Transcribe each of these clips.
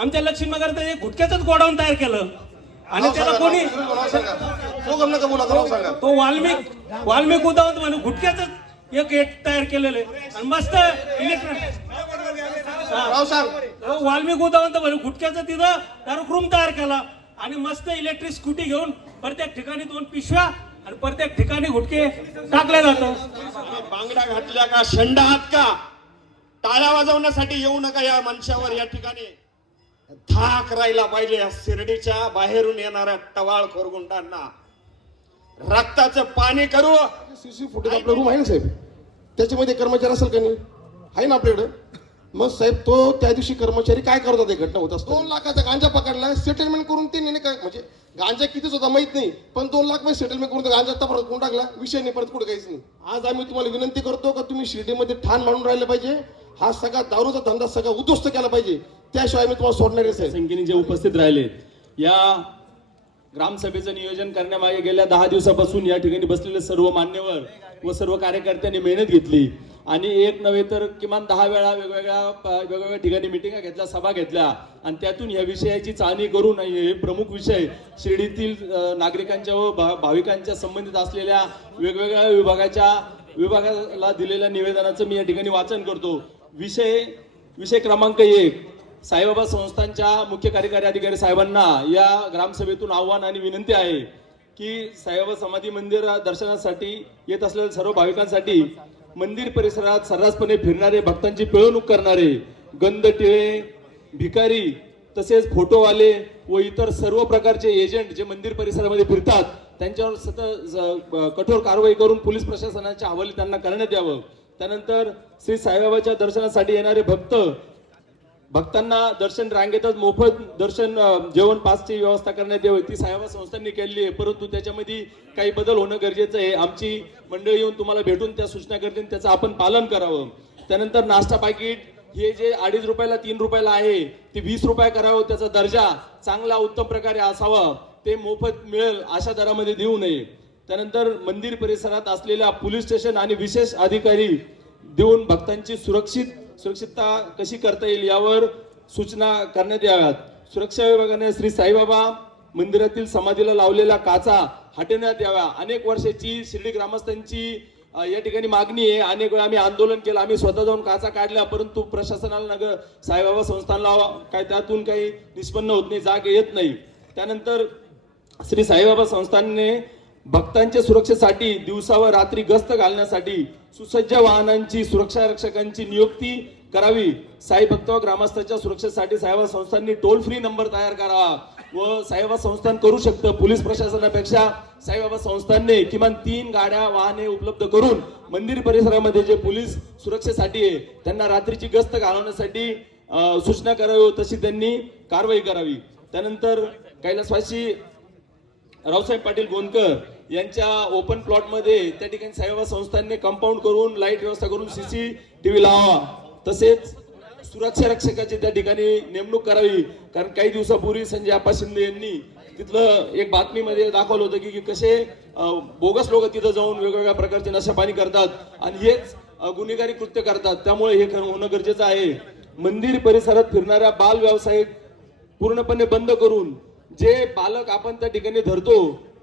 आमच्या लक्ष्मीनगर एक गुटख्याच गोडाऊन तयार केलं. आणि त्याला कोणी तो वाल्मिक वाल्मिक उदावत म्हणून गुटख्याच एक गेट तयार केलेलं आहे. आणि मस्त इलेक्ट्रॉनिक वाल्मिक उदावंत म्हणून गुटख्याचं तिथं डायरेक्ट रूम तयार केला. आणि मस्त इलेक्ट्रिक स्कूटी घेऊन प्रत्येक ठिकाणी दोन पिशव्या आणि प्रत्येक ठिकाणी गुटखे टाकले जातं बांगड्या घातल्या का? शंड आहात का? टाळ्या वाजवण्यासाठी येऊ नका या मंचावर या ठिकाणी. धाक राहिला पाहिजे या शिर्डीच्या बाहेरून येणाऱ्या टवाळ खोरगुंडांना. रक्ताचं पाणी करू. सीसी फुटेज आपला रूम आहे ना साहेब? त्याच्यामध्ये कर्मचारी असेल का नाही? आहे ना आपल्याकडे. मग साहेब तो त्या दिवशी कर्मचारी काय करत होते घटना होत असतो दोन लाखाचा गांजा पकडला. सेटलमेंट करून ते नाही काय म्हणजे गांजा कितीच होता माहीत नाही पण दोन लाखमध्ये सेटलमेंट करून तो गांजा आता परत कोण टाकला? विषय नाही परत कुठे काहीच नाही. आज आम्ही तुम्हाला विनंती करतो का तुम्ही शिर्डीमध्ये ठाण मांडून राहिले पाहिजे? हा सगळा दारूचा धंदा सगळा उद्ध्वस्त केला पाहिजे. त्याशिवाय मी तुम्हाला सोडणार आहे संख्येने जे उपस्थित राहिलेत या ग्रामसभेचं नियोजन करण्यामागे गेल्या दहा दिवसापासून या ठिकाणी बसलेले सर्व मान्यवर व सर्व कार्यकर्त्यांनी मेहनत घेतली. आणि एक नव्हे तर किमान दहा वेळा वेगवेगळ्या वेगवेगळ्या ठिकाणी मिटिंगा घेतल्या सभा घेतल्या. आणि त्यातून या विषयाची चाळणी करून हे प्रमुख विषय शिर्डीतील नागरिकांच्या व भाविकांच्या संबंधित असलेल्या वेगवेगळ्या विभागाच्या विभागाला दिलेल्या निवेदनाचं मी या ठिकाणी वाचन करतो. विषय विषय क्रमांक एक साईबाबा संस्थांच्या मुख्य कार्यकारी अधिकारी साहेबांना या ग्रामसभेतून आव्हान आणि विनंती आहे की साईबाबा समाधी मंदिर दर्शनासाठी येत असलेल्या सर्व भाविकांसाठी मंदिर परिसरात सर्रासपणे फिरणारे भक्तांची पिळवणूक करणारे गंध टिळे भिकारी तसेच फोटोवाले व इतर सर्व प्रकारचे एजंट जे मंदिर परिसरामध्ये फिरतात त्यांच्यावर सतत ज- कठोर कारवाई करून पोलीस प्रशासनाच्या हवाली त्यांना करण्यात यावं. त्यानंतर श्री साईबाबाच्या दर्शनासाठी येणारे भक्त भक्तांना दर्शन रांगेतच मोफत दर्शन जेवण पासची व्यवस्था करण्यात यावी. ती साहेबा संस्थांनी केलेली आहे. परंतु त्याच्यामध्ये काही बदल होणं गरजेचं आहे. आमची मंडळी येऊन तुम्हाला भेटून त्या सूचना करतील. त्याचं आपण पालन करावं. त्यानंतर नाश्ता पाकिट हे जे अडीच रुपयाला तीन रुपयाला आहे ते वीस रुपये करावं. त्याचा दर्जा चांगला उत्तम प्रकारे असावा. ते मोफत मिळेल अशा दरामध्ये देऊ नये. त्यानंतर मंदिर परिसरात असलेल्या पोलीस स्टेशन आणि विशेष अधिकारी देऊन भक्तांची सुरक्षित सुरक्षितता कशी करता येईल यावर सूचना करण्यात याव्यात. सुरक्षा विभागाने श्री साईबाबा मंदिरातील समाधीला लावलेल्या काचा हटवण्यात याव्या अनेक वर्षाची शिर्डी ग्रामस्थांची या ठिकाणी मागणी आहे. अनेक वेळा आम्ही आंदोलन केलं. आम्ही स्वतः जाऊन काचा काढल्या परंतु प्रशासनाला नगर साईबाबा संस्थानला काय त्यातून काही निष्पन्न होत नाही जाग येत नाही. त्यानंतर श्री साईबाबा संस्थानने भक्तांच्या सुरक्षेसाठी दिवसा व रात्री गस्त घालण्यासाठी सुसज्ज वाहनांची सुरक्षा रक्षकांची नियुक्ती करावी. साई भक्त व ग्रामस्थांच्या सुरक्षेसाठी साईबाबा संस्थांनी टोल फ्री नंबर तयार करावा व साईबाबा संस्थान करू शकतं पोलीस प्रशासनापेक्षा. साईबाबा संस्थांनी किमान तीन गाड्या वाहने उपलब्ध करून मंदिर परिसरामध्ये जे पोलीस सुरक्षेसाठी आहे त्यांना रात्रीची गस्त घालवण्यासाठी सूचना करावी तशी त्यांनी कारवाई करावी. त्यानंतर कैलासवासी रावसाहेब पाटील गोंदकर यांच्या ओपन प्लॉटमध्ये त्या ठिकाणी साईबाबा संस्थांनी कंपाऊंड करून लाइट व्यवस्था करून सी सी टी व्ही लावा. तसेच सुरक्षा रक्षकाची त्या ठिकाणी नेमणूक करावी. कारण काही दिवसापूर्वी संजय आप्पा शिंदे यांनी तिथलं एक बातमीमध्ये दाखवलं होतं की की कसे बोगस लोक तिथं जाऊन वेगवेगळ्या प्रकारचे नशापाणी करतात आणि हेच गुन्हेगारी कृत्य करतात. त्यामुळे हे खरं होणं गरजेचं आहे. मंदिर परिसरात फिरणाऱ्या बाल व्यावसायिक पूर्णपणे बंद करून जे बालक आपण त्या ठिकाणी धरतो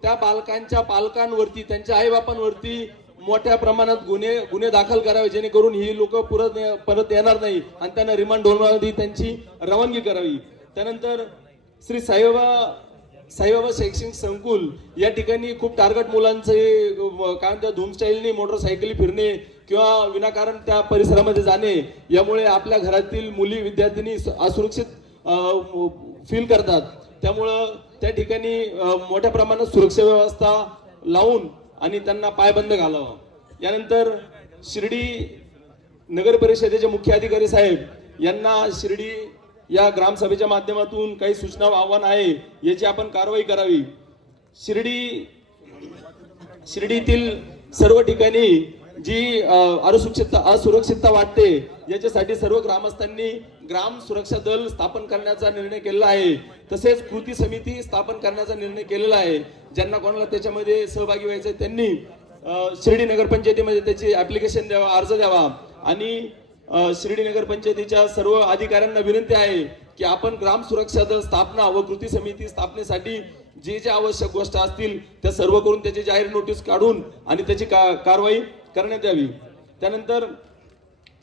त्या बालकांच्या पालकांवरती त्यांच्या आईबापांवरती मोठ्या प्रमाणात गुन्हे गुन्हे दाखल करावे जेणेकरून ही लोक परत परत येणार नाही आणि त्यांना रिमांड होण्याआधी त्यांची रवानगी करावी. त्यानंतर श्री साईबाबा साईबाबा शैक्षणिक संकुल या ठिकाणी खूप टार्गेट मुलांचे काय म्हणतात धूमस्टाईलने मोटरसायकली फिरणे किंवा विनाकारण त्या परिसरामध्ये जाणे यामुळे आपल्या घरातील मुली विद्यार्थिनी असुरक्षित फील करतात. त्यामुळं त्या ठिकाणी मोठ्या प्रमाणात सुरक्षा व्यवस्था लावून आणि त्यांना पायबंद घालावा. यानंतर शिर्डी नगर परिषदेचे मुख्य अधिकारी साहेब यांना शिर्डी या ग्रामसभेच्या माध्यमातून काही सूचना आव्हान आहे याची आपण कारवाई करावी. शिर्डी शिर्डीतील सर्व ठिकाणी जी असुरक्षितता असुरक्षितता वाटते याच्यासाठी सर्व ग्रामस्थांनी ग्राम सुरक्षा दल स्थापन करण्याचा निर्णय केलेला आहे. तसेच कृती समिती स्थापन करण्याचा निर्णय केलेला आहे. ज्यांना कोणाला त्याच्यामध्ये सहभागी व्हायचं आहे त्यांनी शिर्डी नगरपंचायतीमध्ये त्याची ऍप्लिकेशन द्यावा अर्ज द्यावा. आणि शिर्डी नगरपंचायतीच्या सर्व अधिकाऱ्यांना विनंती आहे की आपण ग्राम सुरक्षा दल स्थापना व कृती समिती स्थापनेसाठी जे जे आवश्यक गोष्ट असतील त्या सर्व करून त्याची जाहीर नोटीस काढून आणि त्याची का कारवाई करण्यात यावी. त्यानंतर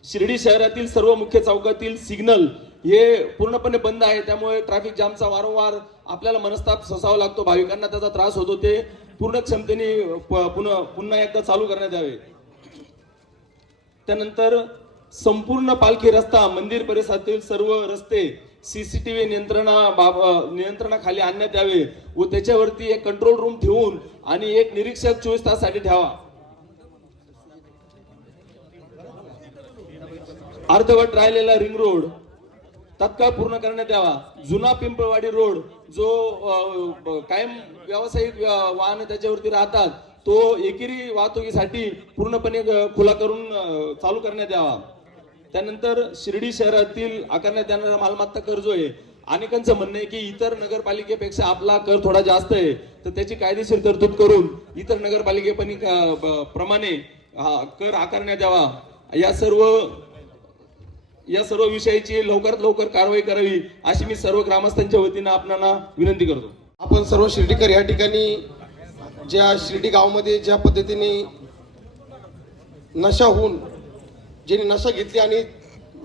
शिर्डी शहरातील सर्व मुख्य चौकातील सिग्नल हे पूर्णपणे बंद आहे. त्यामुळे ट्रॅफिक जामचा वारंवार आपल्याला मनस्ताप सोसावा लागतो. भाविकांना त्याचा त्रास होतो ते पूर्ण क्षमतेने पुन्हा पुन्हा एकदा चालू करण्यात यावे. त्यानंतर संपूर्ण पालखी रस्ता मंदिर परिसरातील सर्व रस्ते सीसीटीव्ही नियंत्रणा बाब नियंत्रणाखाली आणण्यात यावे व त्याच्यावरती एक कंट्रोल रूम ठेवून आणि एक निरीक्षक चोवीस ताससाठी ठेवा. अर्धवट राहिलेला रिंग रोड तत्काळ पूर्ण करण्यात यावा. जुना पिंपळवाडी रोड जो कायम व्यावसायिक वाहन त्याच्यावरती राहतात तो एकेरी वाहतुकीसाठी पूर्णपणे खुला करून चालू करण्यात यावा. त्यानंतर शिर्डी शहरातील आकारण्यात येणारा मालमत्ता कर जो आहे. अनेकांचं म्हणणं आहे की इतर नगरपालिकेपेक्षा आपला कर थोडा जास्त आहे तर त्याची कायदेशीर तरतूद करून इतर नगरपालिकेपणी प्रमाणे हा, कर आकारण्यात यावा. या सर्व या सर्व विषयाची लवकरात लवकर कारवाई करावी अशी मी सर्व ग्रामस्थांच्या वतीनं आपणाला विनंती करतो. आपण सर्व शिर्डीकर या ठिकाणी ज्या शिर्डी गावामध्ये ज्या पद्धतीने नशा होऊन ज्यांनी नशा घेतली आणि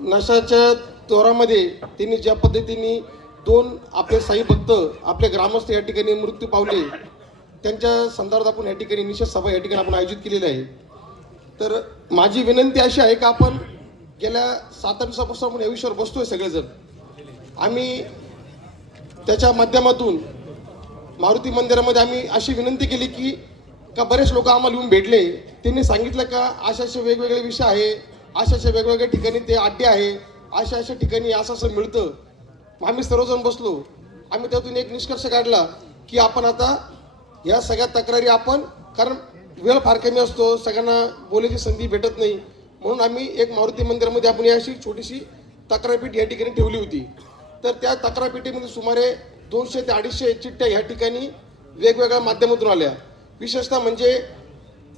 नशाच्या तोरामध्ये त्यांनी ज्या पद्धतीने दोन आपले साई भक्त आपले ग्रामस्थ या ठिकाणी मृत्यू पावले त्यांच्या संदर्भात आपण या ठिकाणी निषेध सभा या ठिकाणी आपण आयोजित केलेली आहे. तर माझी विनंती अशी आहे का आपण गेल्या सात आठ दिवसापासून आपण या विषयावर बसतोय सगळेजण. आम्ही त्याच्या माध्यमातून मारुती मंदिरामध्ये आम्ही अशी विनंती केली की का बरेच लोक आम्हाला येऊन भेटले. त्यांनी सांगितलं का अशा असे वेगवेगळे विषय आहे अशा अशा वेगवेगळ्या ठिकाणी ते अड्डे आहे अशा अशा ठिकाणी असं असं मिळतं. आम्ही सर्वजण बसलो. आम्ही त्यातून एक निष्कर्ष काढला की आपण आता या सगळ्या तक्रारी आपण कारण वेळ फार कमी असतो सगळ्यांना बोलायची संधी भेटत नाही. म्हणून आम्ही एक मारुती मंदिरामध्ये आपण अशी छोटीशी तक्रारपीठ या ठिकाणी ठेवली होती. तर त्या तक्रारपेटीमध्ये सुमारे दोनशे ते अडीचशे चिठ्ठ्या या ठिकाणी वेगवेगळ्या माध्यमातून आल्या. विशेषतः म्हणजे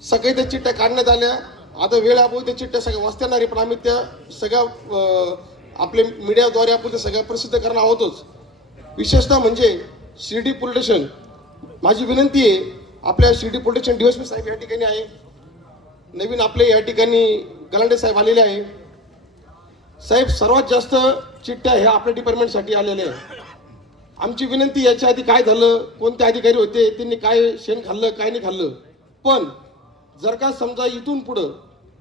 सगळ्या त्या चिठ्ठ्या काढण्यात आल्या. आता वेळ आपण त्या चिठ्ठ्या सगळ्या वाचता येणार आहे पण आम्ही त्या सगळ्या आपले मीडियाद्वारे आपण त्या सगळ्या प्रसिद्ध करणार आहोतच. विशेषतः म्हणजे शिर्डी पोलिटेशन माझी विनंती आहे आपल्या शिर्डी पोलीस स्टेशन साहेब या ठिकाणी आहे. नवीन आपले या ठिकाणी गलांडे साहेब आलेले आहे. साहेब सर्वात जास्त चिठ्ठ्या ह्या आपल्या डिपार्टमेंटसाठी आलेल्या आहे आमची विनंती याच्या आधी काय झालं कोणते अधिकारी होते त्यांनी काय शेण खाल्लं काय नाही खाल्लं. पण जर का समजा इथून पुढं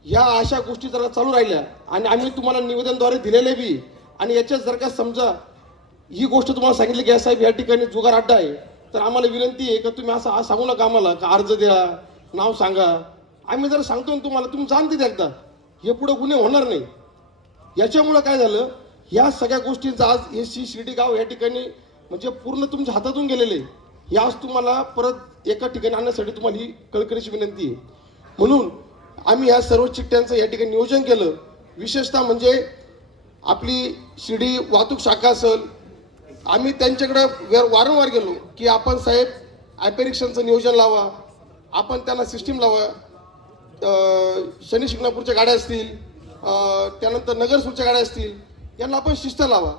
ह्या अशा गोष्टी जर चालू राहिल्या आणि आम्ही तुम्हाला निवेदनद्वारे दिलेले बी आणि याच्यात जर का समजा ही गोष्ट तुम्हाला सांगितली की या साहेब या ठिकाणी जुगार अड्डा आहे तर आम्हाला विनंती आहे का तुम्ही असं सांगू नका आम्हाला का अर्ज द्या नाव सांगा. आम्ही जर सांगतो ना तुम्हाला तुम्ही जाणते एकदा. हे पुढे गुन्हे होणार नाही. याच्यामुळं काय झालं? या सगळ्या गोष्टींचा आज हे सी शिर्डी गाव या ठिकाणी म्हणजे पूर्ण तुमच्या हातातून गेलेले हे आज तुम्हाला परत एका ठिकाणी आणण्यासाठी तुम्हाला ही कळकळीची विनंती आहे. म्हणून आम्ही या सर्व चिठ्ठ्यांचं या ठिकाणी नियोजन केलं. विशेषतः म्हणजे आपली शिर्डी वाहतूक शाखा असेल आम्ही त्यांच्याकडे वेर वारंवार गेलो की आपण साहेब ॲपेरिक्शनचं नियोजन लावा आपण त्यांना सिस्टीम लावा. शनी शिंगणापूरच्या गाड्या असतील त्यानंतर नगरसूरच्या गाड्या असतील यांना आपण शिस्त लावा.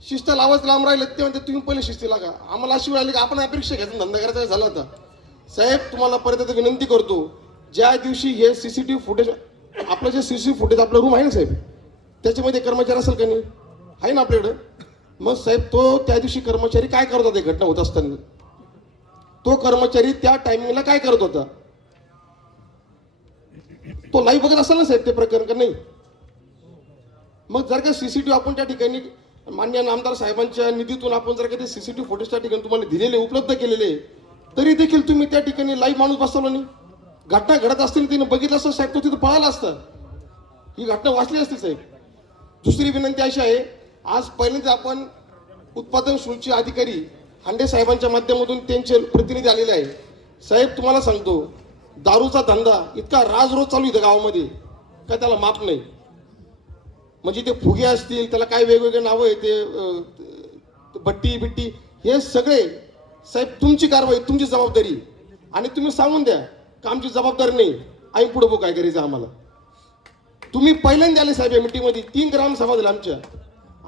शिस्त लावाच लांब राहिलं ते म्हणते तुम्ही पहिले शिस्ती लागा. आम्हाला अशी वेळ आली की आपण अपेक्षा घ्यायचा धंदा करायचा झाला होता साहेब तुम्हाला परत एकदा विनंती करतो ज्या दिवशी हे C C T V footage आपलं जे सी सीसीटीव्ही फुटेज आपलं रूम आहे ना साहेब त्याच्यामध्ये कर्मचारी असेल का नाही? आहे ना आपल्याकडं. मग साहेब तो त्या दिवशी कर्मचारी काय करत होता? घटना होत असताना. तो कर्मचारी त्या टायमिंगला काय करत होता? तो लाईव्ह बघत असेल ना साहेब ते प्रकरण का नाही? मग जर का सीसीटीव्ही आपण त्या ठिकाणी मान्य नामदार साहेबांच्या निधीतून आपण जर का ते सीसीटीव्ही फोटोज त्या ठिकाणी तुम्हाला दिलेले उपलब्ध केलेले तरी देखील तुम्ही त्या ठिकाणी लाईव्ह माणूस बसवला नाही. घटना घडत असतील तिने बघितलं असतं साहेब तो तिथं पळाला असतं. ही घटना वाचली असती साहेब. दुसरी विनंती अशी आहे आज पहिल्यांदा आपण उत्पादन शुल्कचे अधिकारी हांडे साहेबांच्या माध्यमातून त्यांचे प्रतिनिधी आलेले आहे. साहेब तुम्हाला सांगतो दारूचा धंदा इतका राज रोज चालू इथं गावामध्ये. काय त्याला माप नाही. म्हणजे ते फुगे असतील त्याला काय वेगवेगळे नावं आहे ते भट्टी बिट्टी हे सगळे साहेब तुमची कारवाई तुमची जबाबदारी. आणि तुम्ही सांगून द्या का आमची जबाबदारी नाही. आम्ही पुढं बघू काय करायचं आम्हाला. तुम्ही पहिल्यांदा आले साहेब या मिटिंगमध्ये तीन ग्रामसभा झाल्या आमच्या.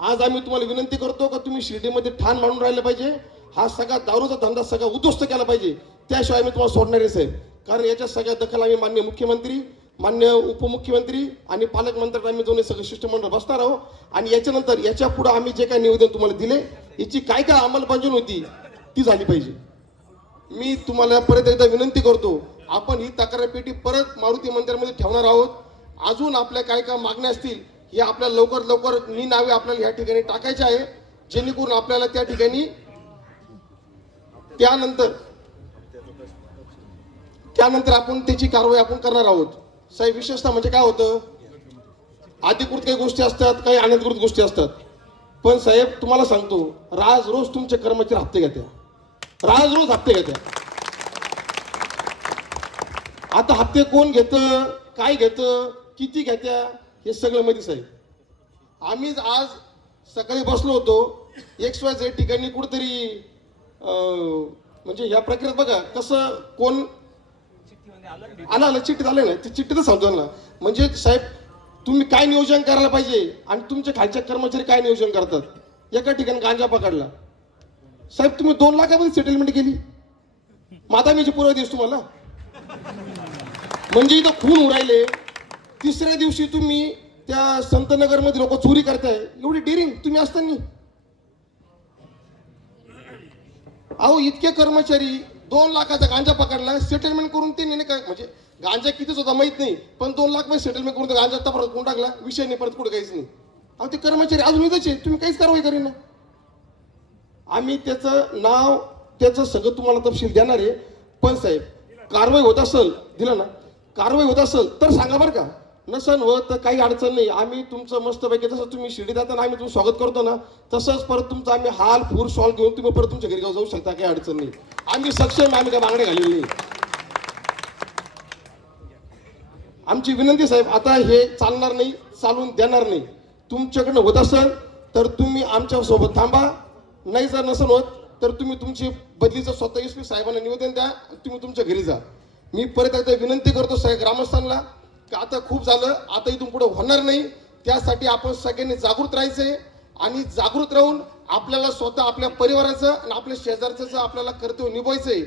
आज आम्ही तुम्हाला विनंती करतो का तुम्ही शिर्डीमध्ये ठाण मांडून राहिलं पाहिजे. हा सगळा दारूचा धंदा सगळा उद्ध्वस्त केला पाहिजे. त्याशिवाय आम्ही तुम्हाला सोडणार आहे साहेब. कारण याच्या सगळ्या दखल आम्ही मान्य मुख्यमंत्री मान्य उपमुख्यमंत्री आणि पालकमंत्र्यांना आम्ही दोन्ही सगळं शिष्टमंडळ बसणार आहोत. आणि याच्यानंतर याच्यापुढे आम्ही जे काही निवेदन तुम्हाला दिले याची काय काय अंमलबजावणी होती ती झाली पाहिजे. मी तुम्हाला परत एकदा विनंती करतो आपण ही तक्रार पेटी परत मारुती मंदिरामध्ये ठेवणार आहोत. अजून आपल्या काय काय मागण्या असतील हे आपल्याला लवकर लवकर नी नावे आपल्याला या ठिकाणी टाकायचे आहे. जेणेकरून आपल्याला त्या ठिकाणी त्यानंतर त्यानंतर आपण त्याची कारवाई आपण करणार आहोत. साहेब विशेषतः म्हणजे काय होतं? अधिकृत काही गोष्टी असतात काही अनधिकृत गोष्टी असतात. पण साहेब तुम्हाला सांगतो राज रोज तुमचे कर्मचारी हप्ते घेत्या राज रोज हप्ते घेत्या आता हप्ते कोण घेतं काय घेतं किती घेत्या हे सगळं माहिती साहेब. आम्ही आज सकाळी बसलो होतो. एक्स वाय झेड ठिकाणी कुठेतरी अं, म्हणजे या प्रक्रियेत बघा कसं कोण आलं आलं चिठ्ठीत आलं ना ते चिठ्ठीतच सांगतो ना. म्हणजे साहेब तुम्ही काय नियोजन करायला पाहिजे? आणि तुमच्या खालच्या कर्मचारी काय नियोजन करतात? एका ठिकाणी गांजा पकडला. साहेब तुम्ही दोन लाखामध्ये सेटलमेंट केली. मातामीचे पुरावे दिवस तुम्हाला. म्हणजे इथं खून उरायले तिसऱ्या दिवशी तुम्ही त्या संतनगरमध्ये लोक चोरी करताय. एवढी डेरिंग तुम्ही असताना. अहो इतके कर्मचारी दोन लाखाचा गांजा पकडला सेटलमेंट करून ते नेणे काय म्हणजे गांजा कितीच होता माहीत नाही पण दोन लाखमध्ये सेटलमेंट करून गांजा आता परत कोण टाकला? विषय नाही परत कुठे काहीच नाही. अहो ते कर्मचारी अजून इथंच आहे तुम्ही काहीच कारवाई करीना आम्ही त्याचं नाव त्याचं सगळं तुम्हाला तपशील देणार आहे. पण साहेब कारवाई होत असेल दिलं ना कारवाई होत असेल तर सांगा बरं का. नसन होत तर काही अडचण नाही. आम्ही तुमचं मस्तपैकी जसं तुम्ही शिर्डी जाताना आम्ही तुमचं स्वागत करतो ना तसंच परत तुमचं आम्ही हाल फूर सॉल्व घेऊन तुम्ही परत तुमच्या घरी जाऊ शकता काही अडचण नाही. आम्ही सक्षम आम्ही काय मागणे घालेली आमची विनंती साहेब आता हे चालणार नाही चालून देणार नाही. तुमच्याकडनं होत असेल तर तुम्ही आमच्यासोबत थांबा. नाही जर नसेल होत तर तुम्ही तुमची बदलीचं स्वतः एस पी साहेबांना निवेदन द्या तुम्ही तुमच्या घरी जा. मी परत एकदा विनंती करतो साहेब ग्रामस्थांना की आता खूप झालं आता इथून पुढे होणार नाही. त्यासाठी आपण सगळ्यांनी जागृत राहायचंय आणि जागृत राहून आपल्याला स्वतः आपल्या परिवाराचं आणि आपल्या शेजारचं आपल्याला कर्तव्य निभावायचंय.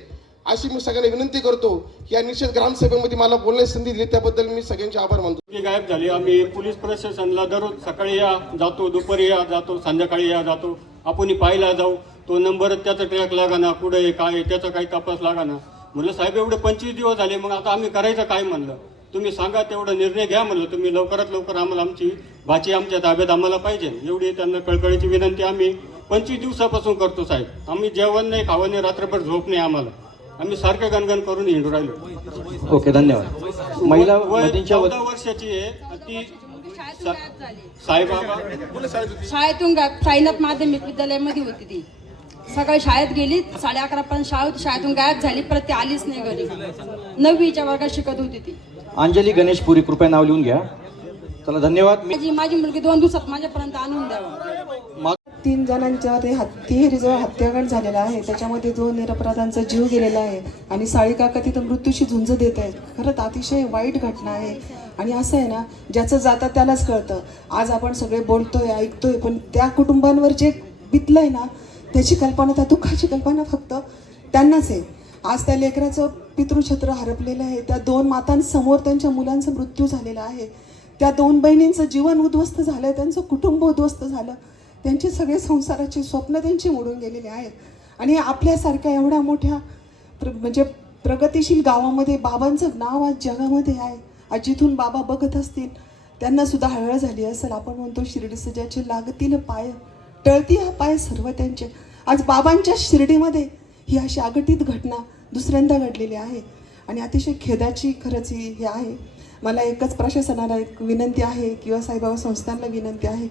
अशी मी सगळ्यांना विनंती करतो. या निषेध ग्रामसभेमध्ये मला बोलण्याची संधी दिली त्याबद्दल मी सगळ्यांचे आभार मानतो. गायब झाली. आम्ही पोलीस प्रशासनला दररोज सकाळी या जातो दुपारी या जातो संध्याकाळी या जातो. आपण पाहायला जाऊ. तो नंबर त्याचा ट्रॅक लागाना कुठे आहे, काय आहे, त्याचा काही तपास लागाना. म्हणलं साहेब एवढे पंचवीस दिवस झाले मग आता आम्ही करायचं काय म्हणलं? तुम्ही सांगा तेवढा निर्णय घ्या म्हणलं. तुम्ही लवकरात लवकर आम्हाला आमची भाची आमच्या ताब्यात आम्हाला पाहिजे. एवढी त्यांना कळकळीची विनंती आम्ही पंचवीस दिवसापासून करतो साहेब. आम्ही जेवण नाही खावं नाही रात्रभर झोप नाही आम्हाला. आम्ही सारखं गणगण करून हिंडू राहिलो. ओके धन्यवाद. महिला चौदा वर्षाची आहे. ती शाळेतून. साईबाबा साईनाथ माध्यमिक विद्यालयामध्ये होती ती. सकाळी शाळेत गेली साडे अकरा पर्यंत शाळा होती शाळेतून गायब झाली परत ती आलीच नाही घरी. नववीच्या वर्गात शिकत होती ती. अंजली गणेश पुरी कृपया नाव लिहून घ्या. चला धन्यवाद. मी माझी माझी मुलगी दोन दिवसात माझ्यापर्यंत आणून द्यावा. तीन जणांच्या ते हत्तीजवळ हत्याकांड झालेला आहे त्याच्यामध्ये जो निरपराधांचा जीव गेलेला आहे आणि साळी काका तिथं मृत्यूशी झुंज देत आहेत. खरंच अतिशय वाईट घटना आहे. आणि असं आहे ना ज्याचं जातं त्यालाच कळतं. आज आपण सगळे बोलतोय ऐकतोय पण त्या कुटुंबांवर जे बितलंय ना त्याची कल्पना त्या दुःखाची कल्पना फक्त त्यांनाच आहे. आज त्या लेकराचं पितृछत्र हरपलेलं आहे. त्या दोन मातांसमोर त्यांच्या मुलांचा मृत्यू झालेला आहे. त्या दोन बहिणींचं जीवन उद्ध्वस्त झालं त्यांचं कुटुंब उद्ध्वस्त झालं. त्यांचे सगळे संसाराचे स्वप्न त्यांची मोडून गेलेले आहेत. आणि आपल्यासारख्या एवढ्या मोठ्या प्र म्हणजे प्रगतिशील गावामध्ये बाबांचं नाव आज जगामध्ये आहे. आज जिथून बाबा बघत असतील त्यांना सुद्धा हळहळ झाली असेल. आपण म्हणतो शिर्डीचं ज्याचे लागतील पाय. टळती हा पाय सर्व त्यांचे. आज बाबांच्या शिर्डीमध्ये ही अशी अघटित घटना दुसऱ्यांदा घडलेली आहे. आणि अतिशय खेदाची खरंच ही हे आहे. मला एकच प्रशासनाला एक विनंती आहे किंवा साईबाबा संस्थांना विनंती आहे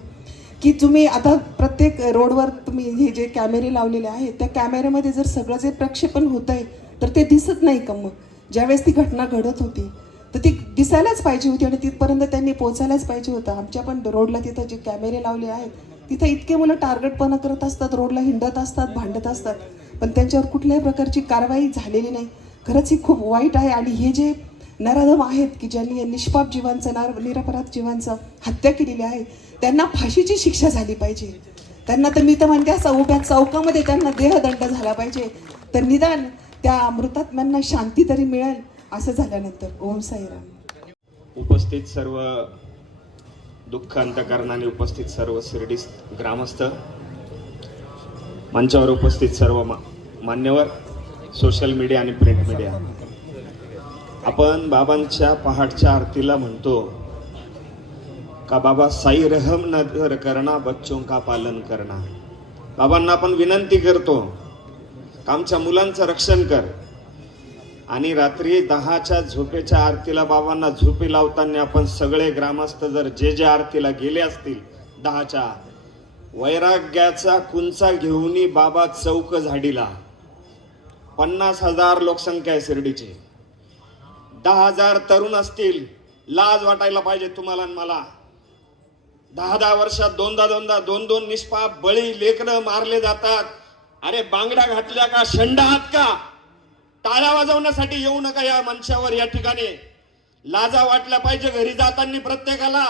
की तुम्ही आता प्रत्येक रोडवर तुम्ही हे जे कॅमेरे लावलेले आहेत त्या कॅमेऱ्यामध्ये जर सगळं जे प्रक्षेपण होत आहे तर ते दिसत नाही का मग? ज्यावेळेस ती घटना घडत होती तर ती दिसायलाच पाहिजे होती आणि तिथपर्यंत त्यांनी पोचायलाच पाहिजे होतं. आमच्या पण रोडला तिथं जे कॅमेरे लावले आहेत तिथं इतके मुलं टार्गेटपणा करत असतात रोडला हिंडत असतात भांडत असतात. पण त्यांच्यावर कुठल्याही प्रकारची कारवाई झालेली नाही. खरंच ही खूप वाईट आहे आणि हे जे नराधम आहेत की ज्यांनी या निष्पाप जीवांचं नार निरपराध जीवांचं हत्या केलेली आहे त्यांना फाशीची शिक्षा झाली पाहिजे. त्यांना तर मी तर म्हणते असा उभ्या चौकामध्ये त्यांना देहदंड झाला पाहिजे. तर निदान त्या मृतात्म्यांना शांती तरी मिळेल असं झाल्यानंतर. ओम साईराम. उपस्थित सर्व दुःख अंतकरणाने उपस्थित सर्व शिर्डी ग्रामस्थ मंचावर उपस्थित सर्व मा मान्यवर सोशल मीडिया आणि प्रिंट मीडिया. आपण बाबांच्या पहाटच्या आरतीला म्हणतो का बाबा साई रहम नजर करणा बच्चों का पालन करणा. बाबांना आपण विनंती करतो का आमच्या मुलांचं रक्षण कर. आणि रात्री दहाच्या झोपेच्या आरतीला बाबांना झोपी लावताना आपण सगळे ग्रामस्थ जर जे जे आरतीला गेले असतील दहाच्या वैराग्याचा कुंचा घेऊनी बाबा चौक झाडीला. पन्नास हजार लोकसंख्या आहे शिर्डीची. दहा हजार तरुण असतील लाज वाटायला पाहिजे तुम्हाला आणि मला. दहा दहा वर्षात दोनदा दोनदा दोन दोन निष्पाप बळी लेकरं मारले जातात. अरे बांगड्या घातल्या का शंड आहात का? टाळ्या वाजवण्यासाठी येऊ नका या मनशावर या ठिकाणी. लाजा वाटल्या पाहिजे घरी जाताना प्रत्येकाला.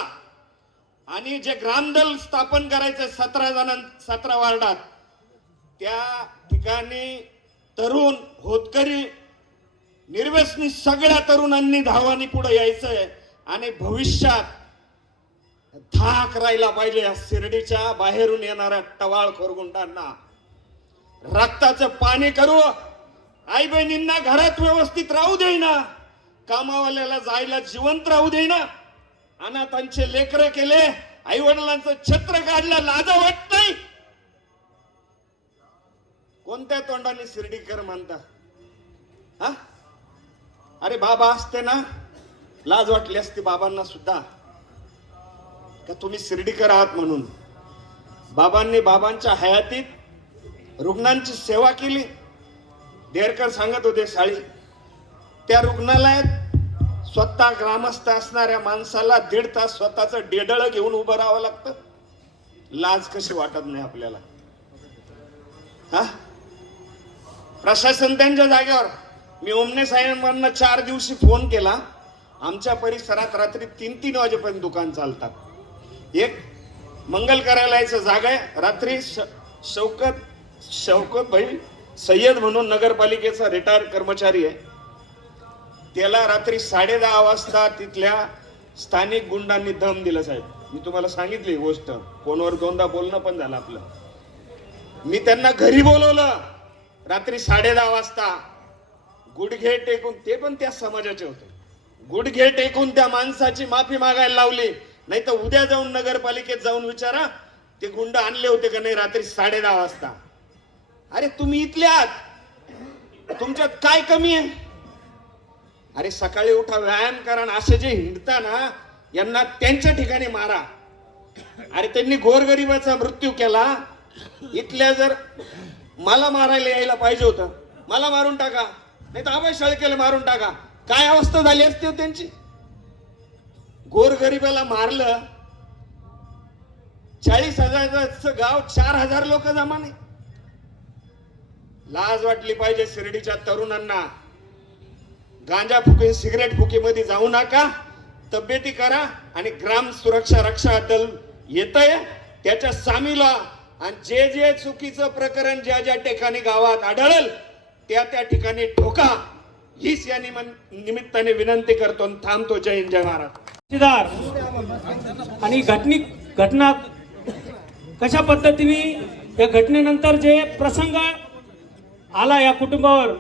आणि जे ग्रामदल स्थापन करायचे सतरा जणां सतरा वार्डात त्या ठिकाणी तरुण होतकरी निर्व्यसनी सगळ्या तरुणांनी धावानी पुढे यायचंय आणि भविष्यात धाक राहिला पाहिजे या शिर्डीच्या बाहेरून येणाऱ्या टवाळ खोरगुंडांना रक्ताचं पाणी करू. आई बहिणींना घरात व्यवस्थित राहू देईना. कामावाल्याला जायला जिवंत राहू देईना. अनाथांचे लेकर केले. आई वडिलांचं छत्र काढलं. लाजा वाटत नाही कोणत्या तोंडाने शिर्डीकर म्हणता हा? अरे बाबा असते ना लाज वाटली असती बाबांना सुद्धा. का तुम्ही शिर्डीकर आहात म्हणून? बाबांनी बाबांच्या हयातीत रुग्णांची सेवा केली. देरकर सांगत होते साळी त्या रुग्णालयात स्वतः ग्रामस्थ असणाऱ्या माणसाला दीड तास स्वतःच डेडळ घेऊन उभं राहावं लागतं. लाज कशी वाटत नाही आपल्याला? हा? प्रशासन त्यांच्या जागेवर. मी ओमने साहेबांना चार दिवशी फोन केला. आमच्या परिसरात रात्री तीन तीन वाजेपर्यंत दुकान चालतात. एक मंगल कार्यालयाचं जागा आहे. रात्री श- शौकत शौकत भाई सय्यद म्हणून नगरपालिकेचा रिटायर कर्मचारी आहे. त्याला रात्री साडे दहा वाजता तिथल्या स्थानिक गुंडांनी दम दिलं साहेब. मी तुम्हाला सांगितली गोष्ट. फोनवर दोनदा बोलणं पण झालं आपलं. मी त्यांना घरी बोलवलं. रात्री साडे दहा वाजता गुडघे टेकून ते पण त्या समाजाचे होते. गुडघे टेकून त्या माणसाची माफी मागायला लावली. नाही तर उद्या जाऊन नगरपालिकेत जाऊन विचारा ते गुंड आणले होते का नाही रात्री साडे दहा वाजता. अरे तुम्ही इथले आहात. तुमच्यात काय कमी आहे? अरे सकाळी उठा व्यायाम करा असे जे हिंडता ना यांना त्यांच्या ठिकाणी मारा. अरे त्यांनी गोरगरिबाचा मृत्यू केला. इथल्या जर मला मारायला यायला पाहिजे होतं. मला मारून टाका. नाही तर अभय शाळकेला मारून टाका. काय अवस्था झाली असती हो त्यांची? गोरगरिबाला मारलं. चाळीस हजाराचं गाव चार हजार लोक जमा नाही लाज वाटली पाहिजे शिर्डीच्या तरुणांना. गांजा फुके सिगरेट फुकीमध्ये जाऊ नका. तब्येती करा आणि ग्राम सुरक्षा रक्षा दल येतंय. त्याच्या सामीला आणि जे जे चुकीचं प्रकरण ज्या ज्या ठिकाणी गावात आढळल त्या त्या ठिकाणी ठोका. हीच या निमन- निमित्ताने विनंती करतो आणि थांबतो. जय हिंद जय महाराज साक्षीदार आणि घटनी घटना कशा पद्धतीने या घटनेनंतर जे प्रसंग आला या कुटुंबावर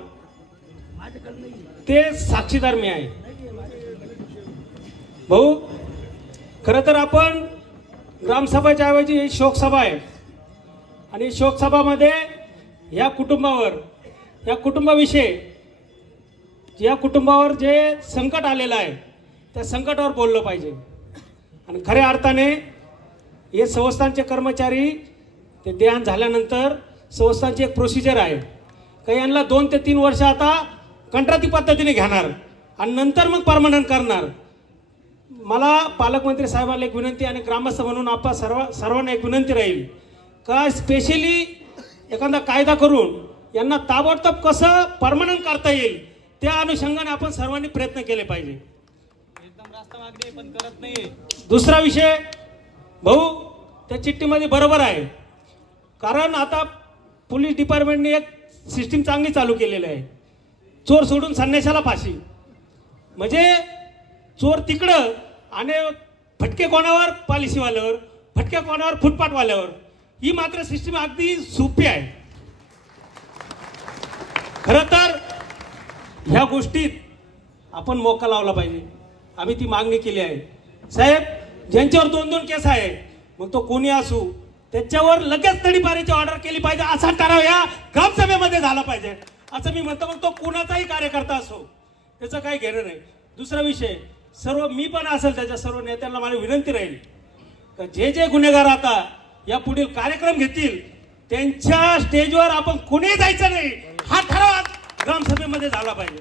ते साक्षीदार मी आहे. भाऊ खरं तर आपण ग्रामसभेच्या ऐवजी ही शोकसभा आहे. आणि शोकसभामध्ये या कुटुंबावर या कुटुंबाविषयी या कुटुंबावर जे संकट आलेलं आहे त्या संकटावर बोललं पाहिजे. आणि खऱ्या अर्थाने हे संस्थांचे कर्मचारी ते देहान झाल्यानंतर संस्थांची एक प्रोसिजर आहे. का यांना दोन ते तीन वर्ष आता कंत्राटी पद्धतीने घेणार आणि नंतर मग परमनंट करणार. मला पालकमंत्री साहेबांना एक विनंती आणि ग्रामस्थ म्हणून आपा सर्व सर्वांना एक विनंती राहील. का स्पेशली एखादा कायदा करून यांना ताबडतोब कसं परमनंट करता येईल त्या अनुषंगाने आपण सर्वांनी प्रयत्न केले पाहिजे. दुसरा विषय भाऊ त्या चिठ्ठीमध्ये बरोबर आहे. कारण आता पोलीस डिपार्टमेंटने एक सिस्टीम चांगली चालू केलेली आहे. चोर सोडून संन्याशाला फाशी. म्हणजे चोर तिकडं आणि फटके कोणावर? पॉलिसीवाल्यावर. फटके कोणावर? फुटपाथवाल्यावर. ही मात्र सिस्टीम अगदी सोपी आहे. खरं तर ह्या गोष्टीत आपण मोका लावला पाहिजे. आम्ही ती मागणी केली आहे. साहेब ज्यांच्यावर दोन दोन केस आहे मग तो कोणी असू त्याच्यावर लगेच तडीपारीची ऑर्डर केली पाहिजे असा ठराव या ग्रामसभेमध्ये झाला पाहिजे. असं मी म्हणतो मग तो कुणाचाही कार्यकर्ता असो त्याचं काही घेणं नाही. दुसरा विषय सर्व मी पण असेल त्याच्या सर्व नेत्यांना माझी विनंती राहील. का जे जे गुन्हेगार आता या पुढील कार्यक्रम घेतील. त्यांच्या स्टेजवर आपण कोणी जायचं नाही. हा ठराव ग्रामसभेमध्ये झाला पाहिजे.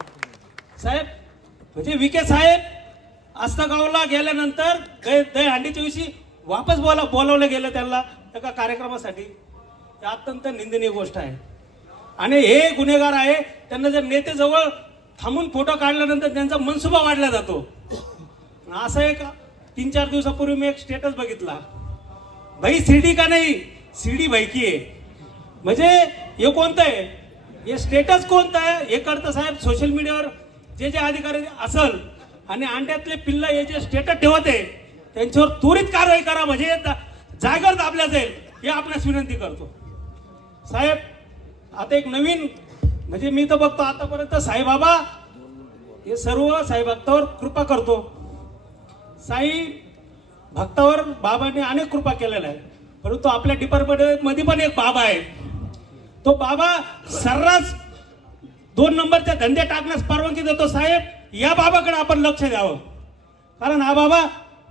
साहेब म्हणजे विखे साहेब आस्तगावला गेल्यानंतर दहीहंडीच्या दिवशी वापस बोला बोलावलं गेलं त्यांना एका कार्यक्रमासाठी. हे अत्यंत निंदनीय गोष्ट आहे. आणि हे गुन्हेगार आहे त्यांना जर नेतेजवळ थांबून फोटो काढल्यानंतर त्यांचा मनसुबा वाढला जातो. असं एक तीन चार दिवसापूर्वी मी एक स्टेटस बघितला. भाई सीडी का नाही? सीडी भाई की आहे म्हणजे हे कोणतं आहे हे? स्टेटस कोणतं आहे हे? करतं साहेब सोशल मीडियावर जे जे अधिकारी असल आणि अंड्यातले पिल्ल हे जे स्टेटस ठेवत आहे त्यांच्यावर त्वरित कारवाई करा. म्हणजे जागर दाबल्या जाईल हे आपल्यास विनंती करतो. साहेब आता एक नवीन म्हणजे मी तर बघतो आतापर्यंत साईबाबा हे सर्व साईभक्तावर कृपा करतो. साई भक्तावर बाबांनी अनेक कृपा केलेल्या आहे परंतु आपल्या डिपार्टमेंटमध्ये पण एक बाबा आहे तो बाबा सर्रास दोन नंबरच्या धंदे टाकण्यास परवानगी देतो साहेब. या बाबाकडे आपण लक्ष द्यावं. कारण हा बाबा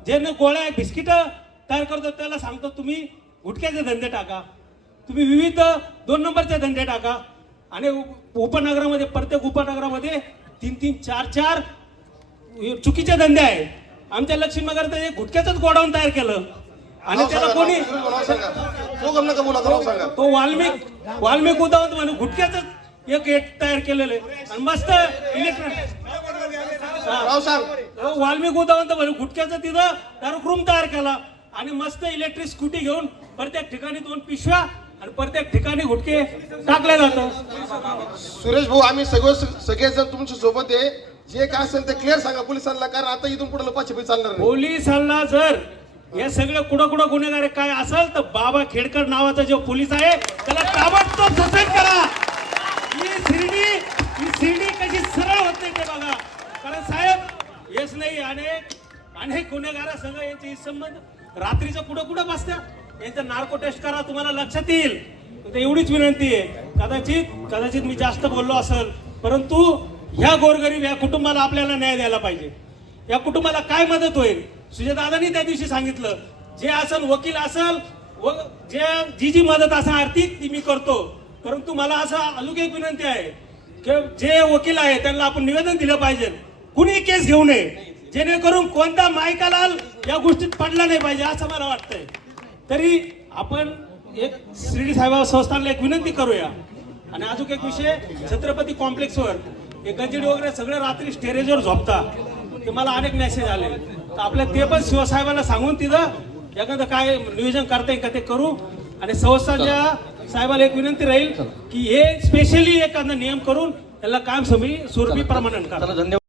जे गोळ्या गोळ्या बिस्किटं तयार करतो त्याला सांगतो तुम्ही गुटख्याचे धंदे टाका. तुम्ही विविध दोन नंबरचे धंदे टाका. आणि उपनगरामध्ये प्रत्येक उपनगरामध्ये तीन तीन चार चार चुकीचे धंदे आहेत. आमच्या लक्ष्मीनगर एक गुटख्याचंच गोडाऊन तयार केलं. आणि त्याला कोणी तो वाल्मिक वाल्मिक उदाहरण म्हणून गुटख्याच एक एक तयार केलेलं आहे. आणि मस्त सांग. वाल्मिक उदाहरण म्हणून गुटख्याचं तिथं डायरेक्ट रूम तयार केला. आणि मस्त इलेक्ट्रिक स्कूटी घेऊन प्रत्येक ठिकाणी दोन पिशव्या आणि प्रत्येक ठिकाणी गुटखे टाकले जातं सुरेश भाऊ आम्ही सगळे सगळेजण तुमच्यासोबत आहे. जे काय असेल ते क्लिअर सांगा पोलिसांना कारण आता इथून पुढे लपाछपी चालणार नाही. पोलिसांना जर हे सगळं कुठं कुठं गुन्हेगार काय असेल तर बाबा खेडकर नावाचा जो पोलीस आहे त्याला ताबडतोब सस्पेंड करा. ही शिर्डी ही शिर्डी कशी सरळ होत नाही ते बघा. कारण साहेब येस नाही अनेक अनेक गुन्हेगारासंग यांचे संबंध रात्रीचं कुठं कुठं बसत्या. यांचं नार्को टेस्ट करा तुम्हाला लक्षात येईल. एवढीच विनंती आहे. कदाचित कदाचित मी जास्त बोललो असेल परंतु ह्या गोरगरीब या कुटुंबाला आपल्याला न्याय द्यायला पाहिजे. या कुटुंबाला काय मदत होईल? सुजयदादांनी त्या दिवशी सांगितलं जे असेल वकील असेल व जे जी जी मदत असं आर्थिक ती मी करतो. परंतु मला असं एक विनंती आहे की जे वकील आहे त्यांना आपण निवेदन दिलं पाहिजे. कुणी केस घेऊ नये. जेणेकरून कोणता मायकालाल या गोष्टीत पडला नाही पाहिजे असं मला वाटतंय. तरी आपण एक शिर्डी साहेबा संस्थानला एक विनंती करूया. आणि अजून एक विषय छत्रपती कॉम्प्लेक्सवर. हे गंजिडी वगैरे सगळे रात्री स्टेरेजवर झोपता. ते मला अनेक मेसेज आले. तर आपल्या ते पण शिवसाहेबांना सांगून तिथं एखादं काय नियोजन करता येईल का ते करू. आणि संस्थाच्या साहेबाला एक विनंती राहील की हे स्पेशली एखादा नियम करून त्याला कायम स्वरूपी परमानंट करा. चला धन्यवाद.